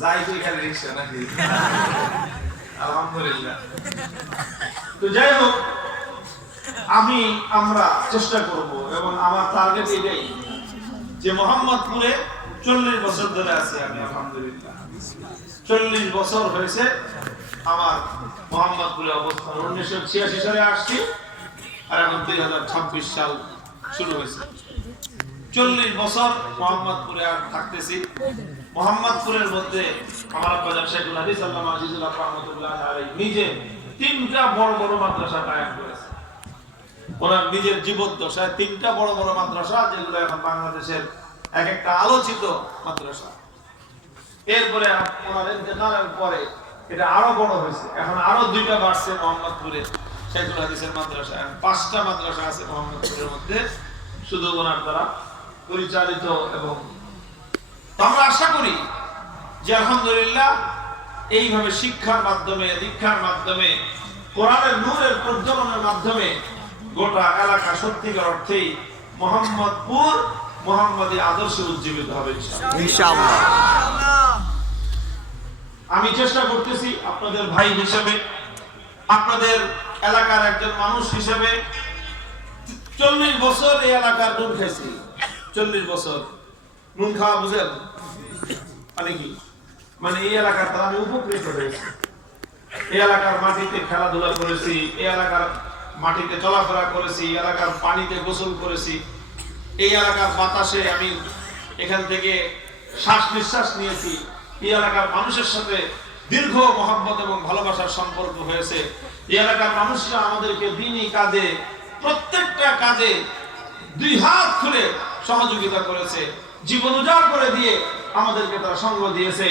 যাই তো রিক্সা নাকি? আলহামদুলিল্লাহ। তো যাই হোক, আমি, আমরা চেষ্টা করব এবং আমার টার্গেট এটাই যে মোহাম্মদপুরে চল্লিশ বছর ধরে আছি আমি, আলহামদুলিল্লাহ। চল্লিশ বছর হয়েছে আমার মোহাম্মদপুরে অবস্থান। উনিশশো ছিয়াশি সালে আসছি আর এখন দুই হাজার ছাব্বিশ সাল শুরু হয়েছে। চল্লিশ বছর মোহাম্মদপুরে আর থাকতেছি। মোহাম্মদপুরের মধ্যে আমার আব্বাজান শেখুল হাদিস আল্লাহ আজিজুল্লাহ রহমতুল্লাহ নিজে তিনটা বড় বড় মাদ্রাসা কায়েম করেছে। ওনার নিজের জীবদ্দশায় তিনটা বড় বড় মাদ্রাসা, যেগুলো এখন বাংলাদেশের এক একটা আলোচিত মাদ্রাসা। এরপরে ওনার ইন্তেকালের পরে এটা আরও বড় হয়েছে। এখন আরও দুইটা বাড়ছে মোহাম্মদপুরে শেখুল হাদিসের মাদ্রাসা। পাঁচটা মাদ্রাসা আছে মোহাম্মদপুরের মধ্যে। শুধু ওনার দ্বারা পরিচালিত এবং তো আমরা আশা করি যে আলহামদুলিল্লাহ এইভাবে শিক্ষার মাধ্যমে দীক্ষার মাধ্যমে কোরআনের নূরের প্রজ্বলনের মাধ্যমে গোটা এলাকা সত্যিকার অর্থেই মোহাম্মদপুর মোহাম্মদী আদর্শে উজ্জীবিত হবে আমি চেষ্টা করতেছি আপনাদের ভাই হিসেবে আপনাদের এলাকার একজন মানুষ হিসেবে চল্লিশ বছর এই এলাকার নুন খাইছি। চল্লিশ বছর। নুন খাওয়া বুঝেন? মানে কি? মানে এই এলাকার তারা আমি উপকৃত হয়েছি। এই এলাকার মাটিতে খেলাধুলা করেছি, এই এলাকার মাটিতে চলাফেরা করেছি এলাকার পানিতে গোসল করেছি। এই এলাকার বাতাসে আমি এখান থেকে শ্বাস নিঃশ্বাস নিয়েছি। এই এলাকার মানুষের সাথে দীর্ঘ মহব্বত এবং ভালোবাসার সম্পর্ক হয়েছে। এই এলাকার মানুষরা আমাদেরকে দিনই কাজে, প্রত্যেকটা কাজে দুই হাত খুলে সহযোগিতা করেছে। জীবন উজাড় করে দিয়ে আমাদেরকে তারা সঙ্গ দিয়েছে।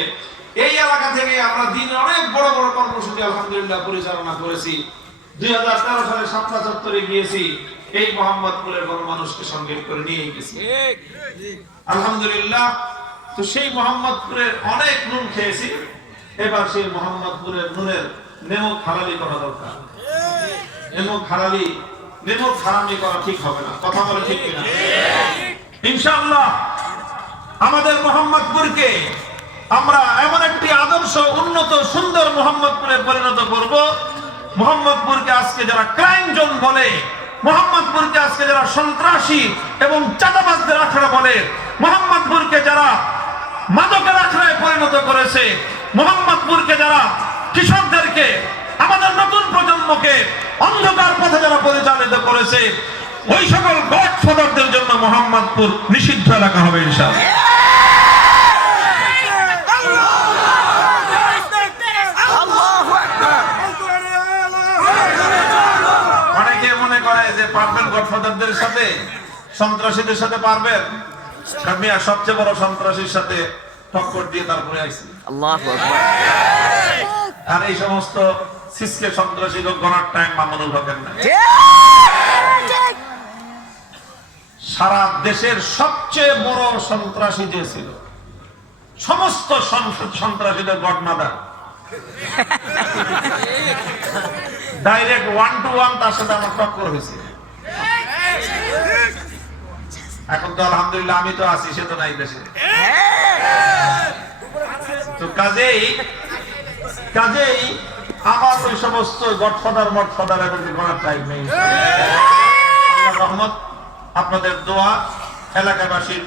এই এলাকা থেকে আমরা দিন অনেক বড় বড় কর্মসূচি আলহামদুলিল্লাহ পরিচালনা করেছি। দুই হাজার তেরো সালে সাতটা চত্বরে গিয়েছি। এই মোহাম্মদপুরের বড় মানুষকে সঙ্গে করে নিয়ে গেছি। আলহামদুলিল্লাহ, তো সেই মোহাম্মদপুরের অনেক নুন খেয়েছি। এবার সেই মোহাম্মদপুরের নুনের নেমক হারালি করা দরকার। নেমক হারালি নেমক হারামি করা ঠিক হবে না। কথা বলে ঠিক কিনা? ইনশাআল্লাহ। আমাদের মোহাম্মদপুরকে আমরা এমন একটি আদর্শ, উন্নত, সুন্দর মোহাম্মদপুরে পরিণত করব। মোহাম্মদপুরকে আজকে যারা ক্রাইম জোন বলে, মোহাম্মদপুরকে আজকে যারা সন্ত্রাসী এবং চাঁদাবাজদের আখড়া বলে, মোহাম্মদপুরকে যারা মাদকের আখড়ায় পরিণত করেছে, মোহাম্মদপুরকে যারা কৃষকদেরকে, আমাদের নতুন প্রজন্মকে অন্ধকার পথে যারা পরিচালিত করেছে ওই সকল গড ফাদারদের জন্য মোহাম্মদপুর নিষিদ্ধ এলাকা হবে ইনশাআল্লাহ। অনেকে মনে করে যে পারবেন গডফাদারদের সাথে সন্ত্রাসীদের সাথে পারবেন। সবচেয়ে বড় সন্ত্রাসীর সাথে টক্কর দিয়ে তারপরে আইছি। আর এই সমস্ত সিসকে সন্ত্রাসী গণার টাইম মামুনুল হকের নাই। সারা দেশের সবচেয়ে বড় সন্ত্রাসী যে ছিল, সমস্ত সন- সন্ত্রাসীদের godmother. Direct one to one তার সাথে আমার টক্কর হয়েছে। এখন তো আলহামদুলিল্লাহ আমি তো আছি, সে তো নাই দেশে। তো কাজেই কাজেই আমার ওই সমস্ত গডফাদার মঠফাদার এবং গণার টাইম নেই। রহমত। আপনাদের দোয়া এলাকাবাসীর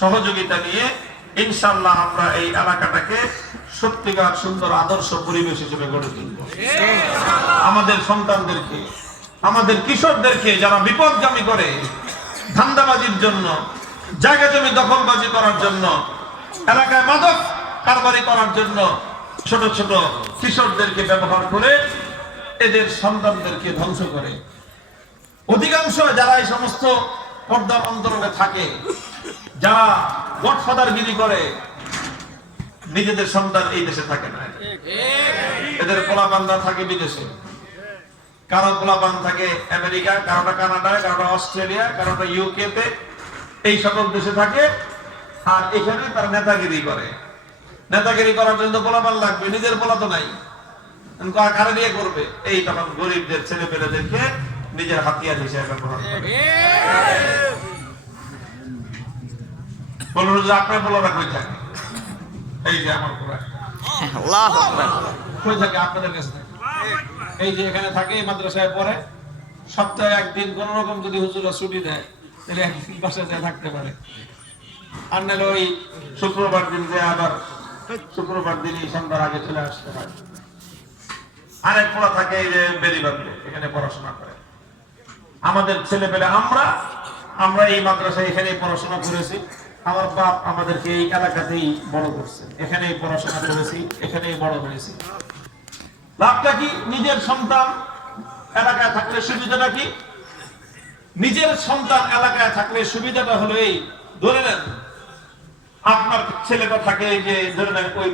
সহযোগিতা নিয়ে ইনশাল্লাহ আমরা এই এলাকাটাকে সত্যিকার সুন্দর আদর্শ পরিবেশ হিসেবে গড়ে তুলব। আমাদের সন্তানদেরকে, আমাদের কিশোরদেরকে যারা বিপদগামী করে ধান্দাবাজির জন্য, জায়গা জমি দখলবাজি করার জন্য, এলাকায় মাদক কারবারি করার জন্য ছোট ছোট কিশোরদেরকে ব্যবহার করে এদের সন্তানদেরকে ধ্বংস করে। অধিকাংশ যারা এই সমস্ত পর্দার অন্তরণে থাকে, যারা গডফাদারগিরি করে, নিজেদের সন্তান এই দেশে থাকে না। এদের পোলাপান্দা থাকে বিদেশে। কারও পোলাপান থাকে আমেরিকা, কারোটা কানাডায় কারোটা অস্ট্রেলিয়া, কারোটা ইউকে তে এই সকল দেশে থাকে, আর এখানে তারা নেতাগিরি করে। নেতাগিরি করার জন্য পোলাপান লাগবে, নিজের পোলা তো নাই। কারে দিয়ে করবে? এই তখন গরিবদের ছেলে পেলেদেরকে নিজের হাতিয়ার হিসেবে ব্যবহার করে। বলুন যে আপনার পোলারা কই থাকে এই যে আমার পোলা আল্লাহু আকবার। কই থাকে আপনাদের কাছে এই যে এখানে থাকে এই মাদ্রাসায় পড়ে। সপ্তাহে একদিন কোন রকম যদি হুজুরা ছুটি দেয় তাহলে একদিন বাসায় যায় থাকতে পারে। আর নাহলে ওই শুক্রবার দিন যে আবার শুক্রবার দিনই সন্ধ্যার আগে চলে আসতে হয়। আরেক পড়া থাকে এই যে বেরিবাদে এখানে পড়াশোনা করে। আমাদের ছেলে পেলে আমরা আমরা এই মাদ্রাসায় এখানে পড়াশোনা করেছি। আমার বাপ আমাদেরকে এই এলাকাতেই বড় করছে। এখানেই পড়াশোনা করেছি, এখানেই বড় হয়েছি। লাভটা কি? নিজের সন্তান এলাকায় থাকলে সুবিধাটা কি? নিজের সন্তান এলাকায় থাকলে সুবিধাটা হলো এই, ধরে নেন, আপনার ছেলেটা থাকে যে, ধরে নেন, ওই